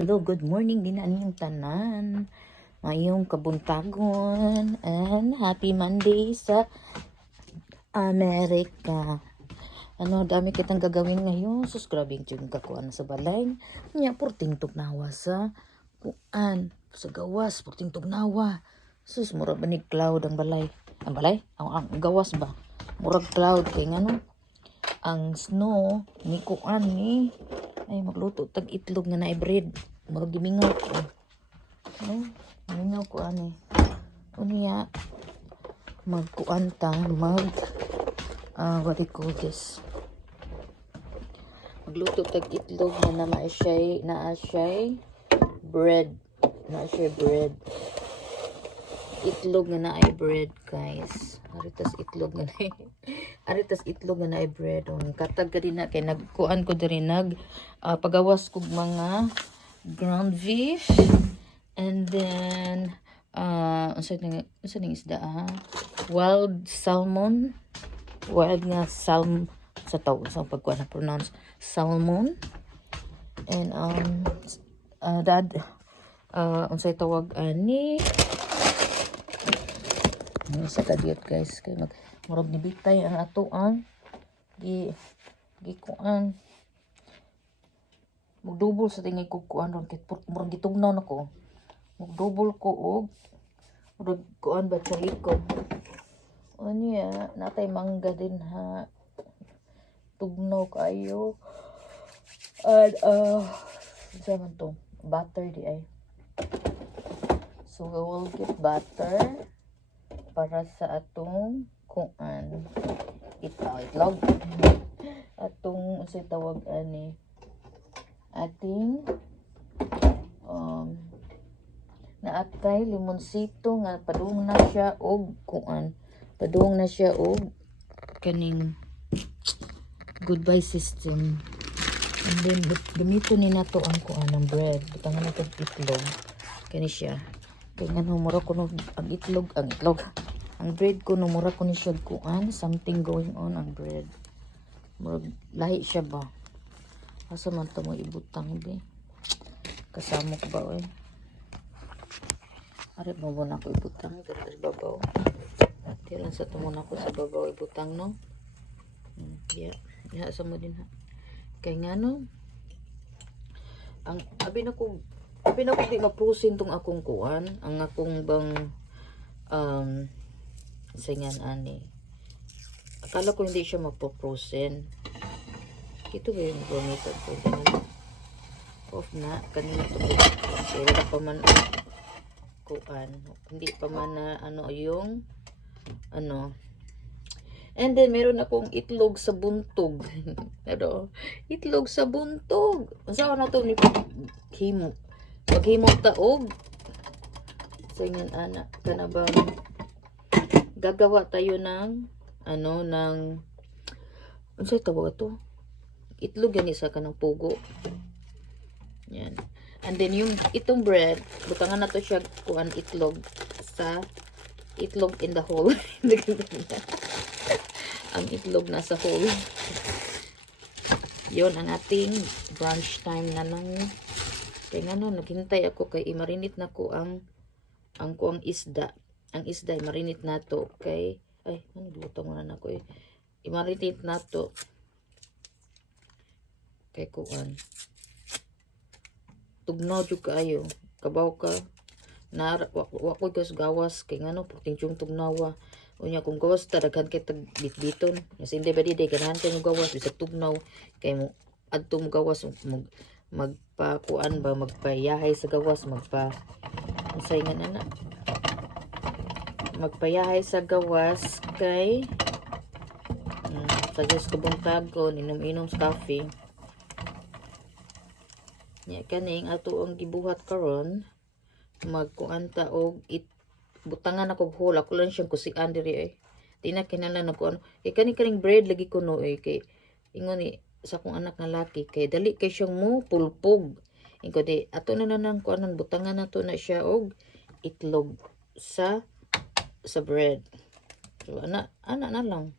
Hello, good morning din yung tanan. Mayong kabuntagon and happy Monday sa Amerika. Dami kitang gagawin ngayon. Sus, grabing tiyong kakuan sa balay. Nya, purting tugnawa sa kuan. Sa gawas, purting tugnawa. Sus, murag ba ni cloud ang balay? Ang balay? Ang gawas ba? Murag cloud. Kaya nga no, ang snow, ni kuan ni. Ay, magluto tag itlog nga na-bread. Murag gimingaw ko. Gimingaw ko ani. Unya, magkuan ta, what do you call this? Magluto tag itlog na naa siya'y bread. Naa siya'y bread. Itlog nga naay bread, guys. Aritas itlog nga naay. Aritas itlog nga naay bread. Katag ka din na kay nagkuan ko din pagawas kog mga ground beef and then unsa ning isda wild salmon, wild nga sa sa pagkuan na pronounce salmon, and unsay tawag ani sa kadiyot, guys, kay murag nibitay ang ato ang kuan magdouble sa tingay ko kuan ron kay murag gitugnaw nako. Magdouble ko og murag kuan ba chaliko. Unya natay mangga din ha. Tugnaw kayo. And sa man to butter di ay. So we will get butter para sa atong kuan itlog. Atong unsay tawag ani ating naatay limonsito nga padung na siya og kuan, padung na siya og kaning goodbye system. And then gamito ni nato ang kuan ng bread, butangan nato itlog kani siya kay nga mura ko no ang itlog ang bread ko no mura ko ni siya kuan, something going on ang bread, murag lahi siya ba. Asa man to mo ibutang be? Kasama ko ba oy? Ari mo na ko ibutang dito sa babaw. Tiran sa tumo na ko sa babaw ibutang no. Yeah, sa mo din ha. Kay nga no, ang abi na ko di ma-prosin tong akong kuan, ang akong bang singan ani. Akala ko hindi siya magpo-prosin. Ito ba yung gamitan ko? Off na. Kanina ito. Wala pa man kuan. Hindi pa man na yung and then meron akong itlog sa buntog. Itlog sa buntog. Saan na ito ni paghimo? Paghimo taog. So yun anak. Kanabang gagawa tayo ng ng ano sa tawag ito? Itlog yan isa ka ng pugo. Yan. And then yung itong bread, butangan na to siya kuan itlog sa itlog in the hole. Ang itlog nasa hole. Yon ang ating brunch time na nang kaya nga no, naghintay ako kay i-marinate na ko ang kuang isda. Ang isda i-marinate na to kay ay ano luto muna na ko i-marinate na to kay kuan tugnaw jud kaayo kabaw ka na wakoy kas gawas kay ngano puting yung tugnawa unya kung gawas ta daghan kay tag bitbiton yes hindi ba di ganahan kay mo gawas bisag tugnaw kay mo adto mo gawas magpakuan ba magpayahay sa gawas unsay nga nana magpayahay sa gawas kay sa Diyos kabuntagon inom-inom sa coffee. Ya kaning ato ang gibuhat karon magkuanta og butangan ako hole ako lang siyang kusian diri ay tina kinahanglan ako kaning bread lagi ko no kay ingon ni sa akong anak nga laki kay dali kay siyang mo pulpog ingo di ato na nang kuanan butangan nato na siya og itlog sa bread. So ana na lang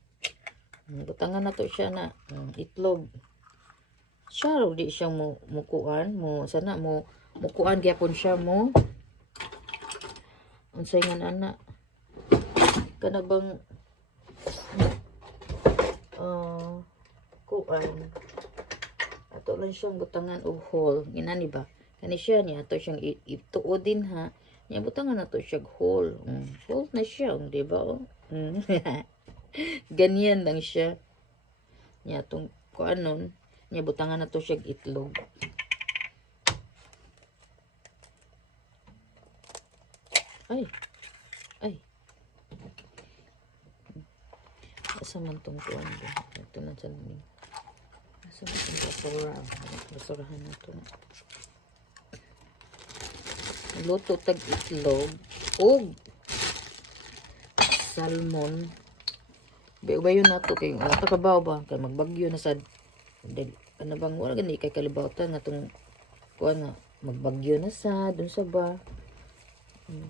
butangan nato siya na itlog siya di siya mo kuan mo sana mo mukuan gyapon siya mo. Unsay nga ana? Kana bang kuan. Ato lang siyang butangan og hole. Ginani ba? Kani siya niya ato siyang ituod din ha. Niya butangan nato siya hole. Hole na siya, di ba? Oh? Ganyan lang siya. Niya tong kuanon, niya butangan nato siya itlog. Ay. Ay. Asa man tong kuan ba? Ito na dyan ni. Asa man tong basura? Basurahan na to. Luto tag itlog o salmon. Bayo na to kay kabaw ba kay magbagyo na sad. Ano bang wala gani kay kalibawtan nga tong kuan nga magbagyo na sa dun sa ba. Ano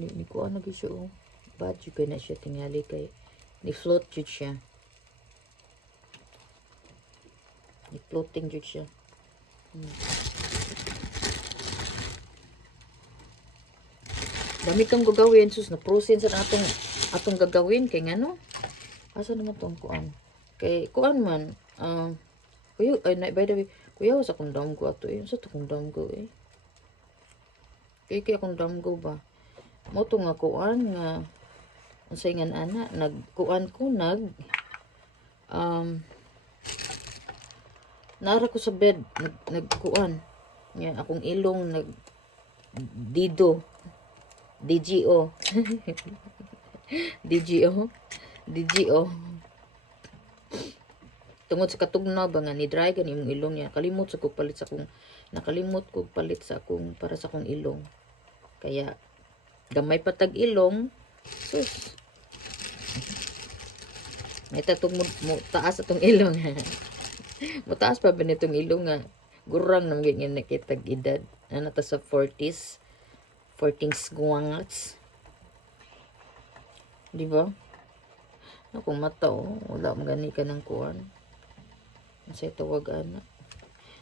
ni kuan na siya oh. Bad jud kay na siya tingali kay ni float jud siya. Ni floating jud siya. Dami kang gagawin sus na process sa atong gagawin kay ngano? Asa naman tong kuan? Kay kuan man kuya ay by the way, kuya sa kung damgo ato eh. Sa kung damgo eh. Kay akong damgo ba? Mo to nga kuan nga unsay nga ana nagkuan ko nara ko sa bed nagkuan nya akong ilong dido DGO DGO tungod sa katugnaw ba nga ni dry gani imong ilong niya nakalimot ko palit sa akong para sa akong ilong kaya gamay patag ilong sus may tatong mo taas atong ilong mo taas pa ba nitong ilong nga gurang nang ganyan nakitag edad ano ta sa 40s guwangats di ba akong mata oh wala mo gani ka ng kuan sa tawag ana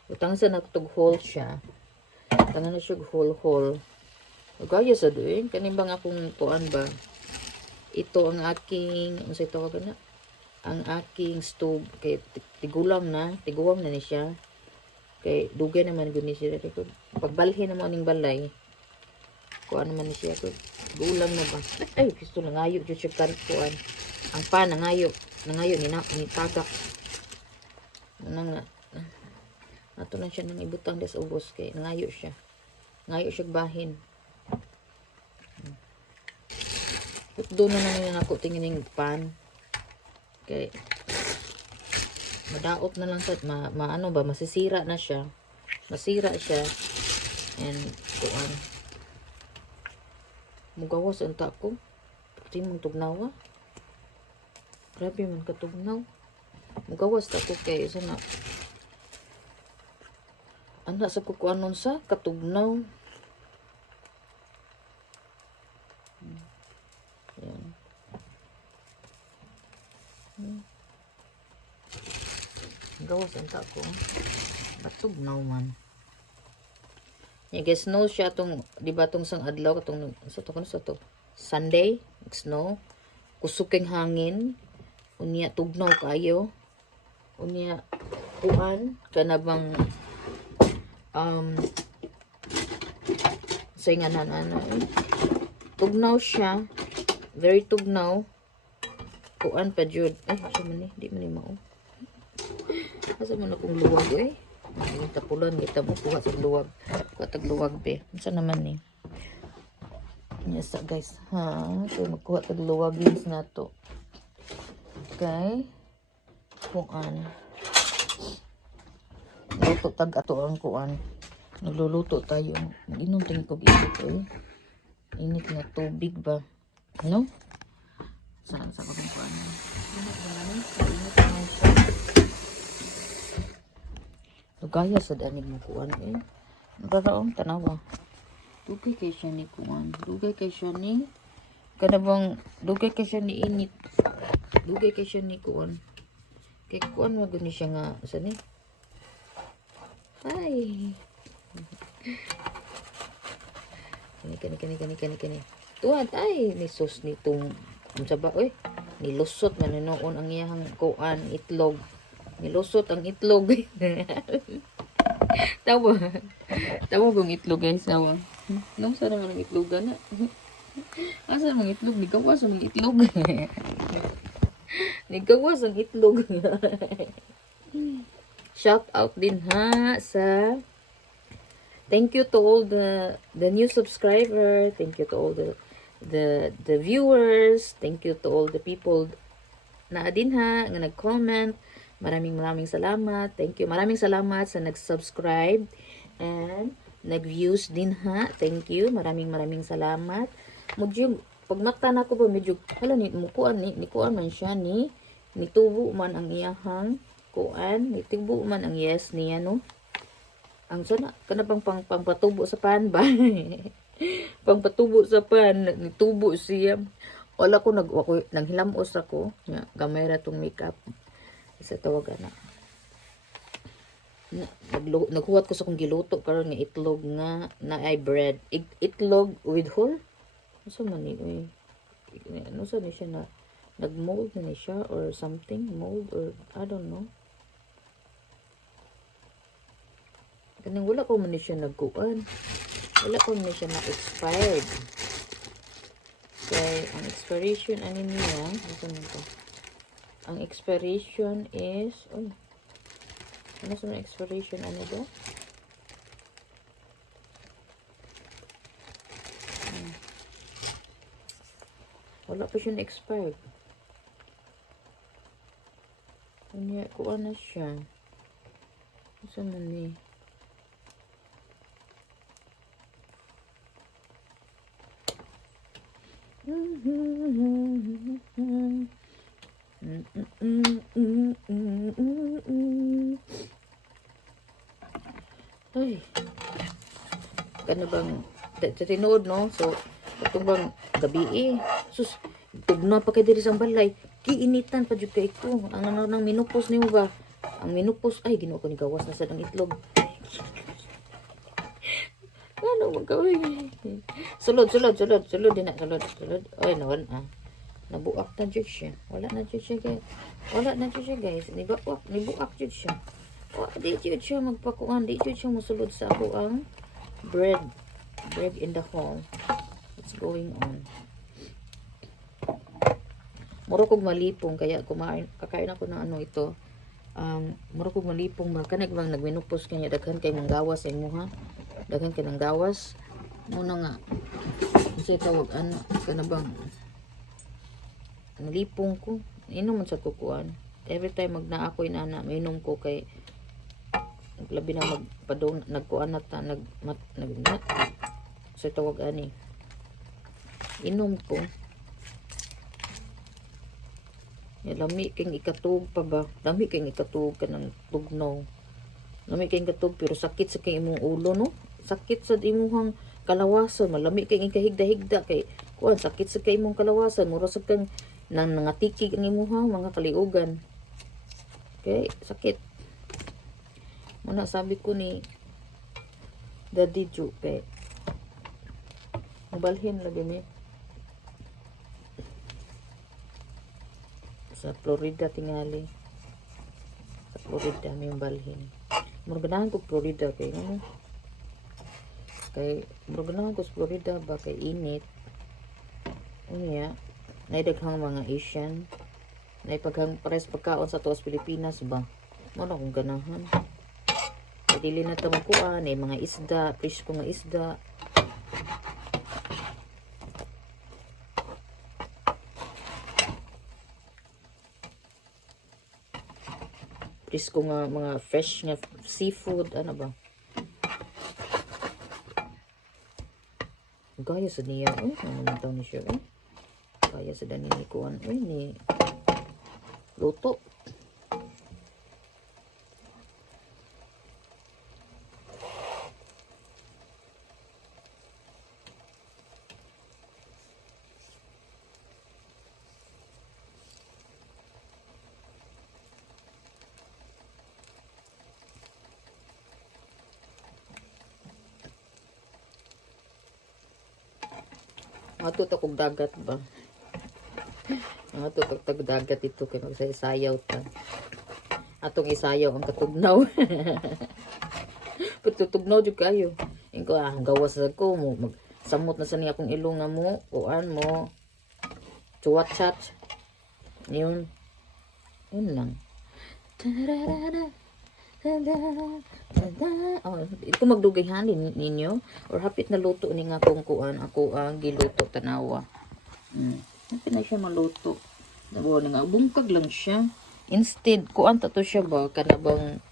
utang sa nagtug hole siya tangan na siya hole gaya sa doon kanimbang akong kuan ba ito ang aking ano sa tawag ana ang aking stove kay tiguwang na ni siya kay dugay naman gud ni siya pagbalhin na mo ning balay kuan naman ni siya ko gulang na ba ay gusto nangayo jud siya kan kuan ang pa nangayo ni tagak nang ato lang siya nang ibutang des ubos kay nangayo siya bahin doon na naman ako tingin ng pan kay madaot na lang sa maano ba masira siya and kuan mugawas unta ko pati mong tugnawa grabe man katugnaw mugawas ta ko kay isa na anda sa kukuanon sa katugnaw yan gawas unta ko katugnaw man. Yeah, guys, snow siya tong, di ba tong sang adlaw katong sa to Sunday, snow. Kusuking hangin. Unya tugnaw kayo. Unya kuan kana bang sainganan ano tugnaw siya. Very tugnaw. Kuan pa jud. Ay, sa man ni, di man ni mao. Asa man akong luwag eh. Ang tapulan kita mo kuha sa luwag. Kuha tag luwag be. Unsa naman ni? Yes guys. Ha, so magkuha tag luwag lins nato. Okay. Kuan. Luto tag ato ang kuan. Nagluluto tayo. Inom ting kog init eh. Init nga tubig ba? No? Saan sa kung kuan. Init naman. Init naman siya. Gaya sa danig mo kuan eh. Nagkaraong tanawa. Dugay kay siya ni kuan. Dugay kay siya ni init. Dugay kay siya ni kuan. Kay kuan mo gani siya nga sa ni. Ay. Kani. Tuwad ay ni sus nitong unsa ba oy? Nilusot man noon ang iyang kuan itlog. Nilusot ang itlog. Tawa. Tawa kong itlog guys, tawa. Nung sa naman ang itlog na. Asa ang itlog? Nigawas ang itlog. Nigawas ang itlog. Shout out din ha sa thank you to all the new subscriber. Thank you to all the viewers. Thank you to all the people na din ha nga nag-comment. Maraming salamat. Thank you. Maraming salamat sa nag-subscribe and nag-views din ha. Thank you. Maraming salamat. Medyo pag mata na ko ba medyo hala ni mukuan ni kuan man siya ni nitubo man ang iyahang kuan, nitubo man ang yes niya no. Ang sana kana pangpatubo sa pan ba? Pangpatubo sa pan, nitubo siya. Wala ko naghilamos ako nga gamay ra tong makeup. Isa tawag ana. Naghuwat ko sa kong giluto karon nga itlog nga na ay bread. Itlog with whole. Ano man ni oy. Ano sa ni siya na nagmold na ni siya or something, mold or I don't know. Kaning wala ko man ni siya nagkuan. Wala ko man ni siya na-expired. Kaya ang expiration ano niya, ano to? Ang expiration is, oh, ano sa expiration ano do? Wala pa siya na-expired. Kanya, kuha na siya. Isa man ni. Ay. Kano bang tinood no? So, ito bang gabi sus, tugna pa kay diri sa balay. Kiinitan pa jud kay ko. Ang nang minupos nimo ba? Ang minupos ay Ginoo ko ni gawas na sa itlog. Ano magawin? Sulod din na, sulod. Ay, nawan nabuak na jud siya. Wala na jud siya guys. Nibuak jud siya. Di jud siya magpakuan, di jud siya mosulod sa ako ang bread in the hall. What's going on? Mura kog malipong kaya kakain ako ng ano ito. Mura kog malipong ba kanang bang nagminupos kanya daghan kay manggawas sa imo ha. Daghan kay nang gawas. Muna nga. Kasi tawag ano kana bang nalipong ko. Inom man sa kukuan. Every time magna ako inana, mainom ko kay labi na magpadong nagkuan na ta nag so tawag ani. Inom ko. Lami kayong ikatug pa ba? Lami kayong ikatug ka ng tugnaw. Lami kayong ikatug pero sakit sa kayong imong ulo no? Sakit sa imong kalawasan. Malami kayong ikahigda-higda kay kuan sakit sa kayong imong kalawasan. Mura sa kang nang nangatikig ang imong mga kaliugan. Okay, sakit. Muna sabi ko ni Daddy Ju kay mabalhin lagi mi. Sa Florida tingali. Sa Florida may balhin. Murganahan ko Florida kay ano. Kay murganahan ko sa Florida ba kay init. Unya, naidaghang mga Asian. Naipaghang pares pagkaon sa tuwas Pilipinas ba. Muna kong ganahan. Kay dili na ta makuan ay mga isda, fish ko nga isda. Ko nga mga fresh nga seafood ano ba gaya sa niya ano taw ni siya gaya sa dani ni kuan ni luto Ato to kog dagat ba? Ato kog tagdagat ito kay magsayaw ta. Atong isayaw ang katugnaw. Patutugnaw jud kayo. Ingko ang gawas sa ko mo magsamot na sa niya akong ilong nga mo, kuan mo. Chuwat chat. Yun. Yun lang. Tararara. Oh, ito magdugayhan ninyo or hapit na luto ni nga kung kuan ako ang giluto tanawa. Hapit na siya maluto. Nabo nga bungkag lang siya. Instead kuan to siya ba kanabang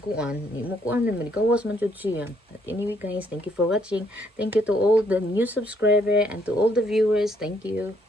kuan mo kuan man gawas man jud siya. But anyway guys, thank you for watching. Thank you to all the new subscriber and to all the viewers. Thank you.